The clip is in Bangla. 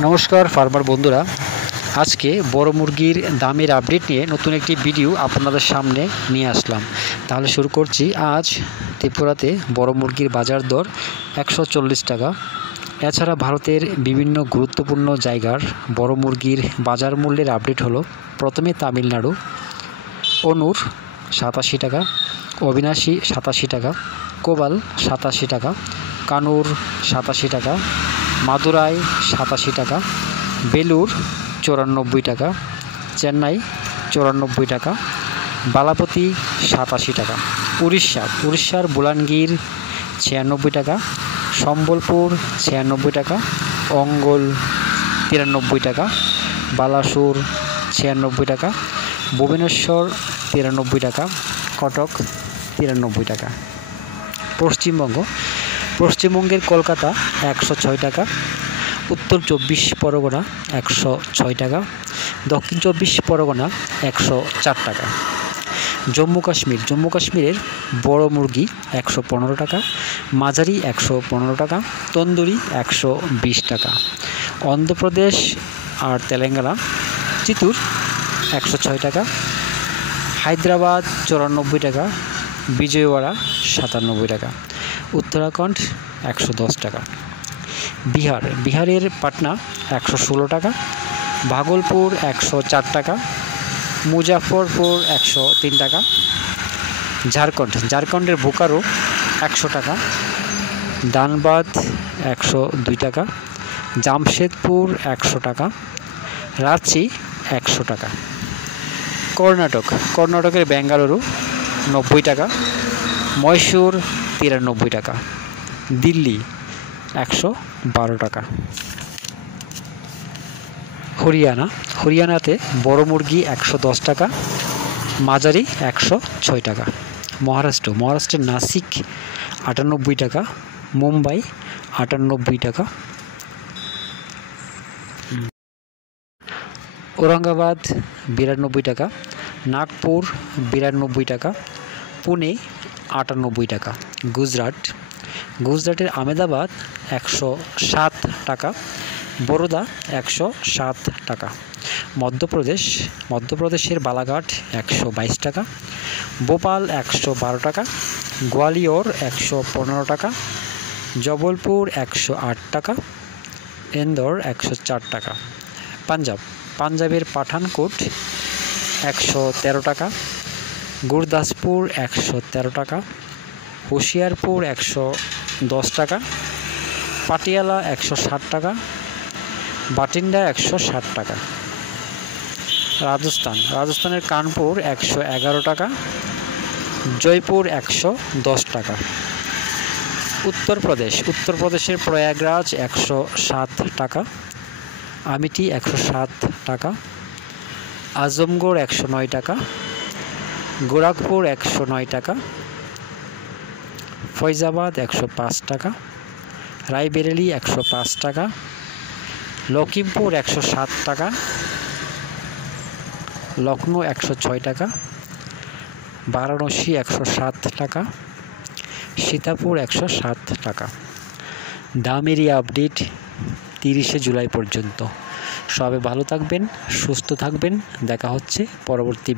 নমস্কার ফার্মার বন্ধুরা, আজকে বড় মুরগির দামের আপডেট নিয়ে নতুন একটি ভিডিও আপনাদের সামনে নিয়ে আসলাম। তাহলে শুরু করছি। আজ ত্রিপুরাতে বড় মুরগির বাজার দর 140 টাকা। এছাড়া ভারতের বিভিন্ন গুরুত্বপূর্ণ জায়গার বড় মুরগির বাজার মূল্যের আপডেট হলো। প্রথমে তামিলনাড়ু, অনুর 87 টাকা, অবিনাশী 87 টাকা, কোবাল 87 টাকা, কানুর 87 টাকা, মাদুরাই 87 টাকা, বেলুর 94 টাকা, চেন্নাই 94 টাকা, বালাপতি 87 টাকা, উড়িষ্যার বুলানগীর 96 টাকা, সম্বলপুর 96 টাকা, অঙ্গল 93 টাকা, বালাসুর 96 টাকা, ভুবনেশ্বর 93 টাকা, কটক 93 টাকা। পশ্চিমবঙ্গের কলকাতা 106 টাকা, উত্তর 24 পরগনা 106 টাকা, দক্ষিণ 24 পরগনা 104 টাকা। জম্মু কাশ্মীরের বড় মুরগি 115 টাকা, মাঝারি 115 টাকা, তন্দুরি 120 টাকা। অন্ধ্রপ্রদেশ আর তেলেঙ্গানা চিত্তুর 106 টাকা, হায়দ্রাবাদ 94 টাকা, বিজয়ওয়াড়া 97 টাকা, উত্তরাখণ্ড 110 টাকা। বিহারের পাটনা 116 টাকা, ভাগলপুর 104 টাকা, মুজাফরপুর 103 টাকা। ঝাড়খণ্ডের বোকারো 100 টাকা, ধানবাদ 102 টাকা, জামশেদপুর 100 টাকা, রাঁচি 100 টাকা। কর্ণাটকের বেঙ্গালুরু 90 টাকা, মহীশূর 93 টাকা, দিল্লি 112 টাকা। হরিয়ানাতে বড় মুরগি 110 টাকা, মাঝারি 106 টাকা। মহারাষ্ট্রের নাসিক 98 টাকা, মুম্বাই 98 টাকা, ঔরঙ্গাবাদ 92 টাকা, নাগপুর 92 টাকা, পুনে 98 টাকা। গুজরাটের আহমেদাবাদ 107 টাকা, বরোদা 107 টাকা। মধ্যপ্রদেশের বালাঘাট 122 টাকা, ভোপাল 112 টাকা, গোয়ালিয়র 115 টাকা, জবলপুর 108 টাকা, ইন্দোর 104 টাকা। পাঞ্জাবের পাঠানকোট 113 টাকা, গুরদাসপুর 113 টাকা, হুশিয়ারপুর 110 টাকা, পাটিয়ালা 160 টাকা, বাটিন্ডা 160 টাকা। রাজস্থানের কানপুর 111 টাকা, জয়পুর 110 টাকা। উত্তরপ্রদেশের প্রয়াগরাজ 107 টাকা, আমিটি 107 টাকা, আজমগড় 109 টাকা, গোরখপুর 109 টাকা, ফৈজাবাদ 105 টাকা, রায়বেরেলি 105 টাকা, লখিমপুর 107 টাকা, লখনৌ 106 টাকা, বারাণসী 107 টাকা, সীতাপুর 107 টাকা। দামের এই আপডেট 30 জুলাই পর্যন্ত। সবাই ভালো থাকবেন, সুস্থ থাকবেন। দেখা হচ্ছে পরবর্তী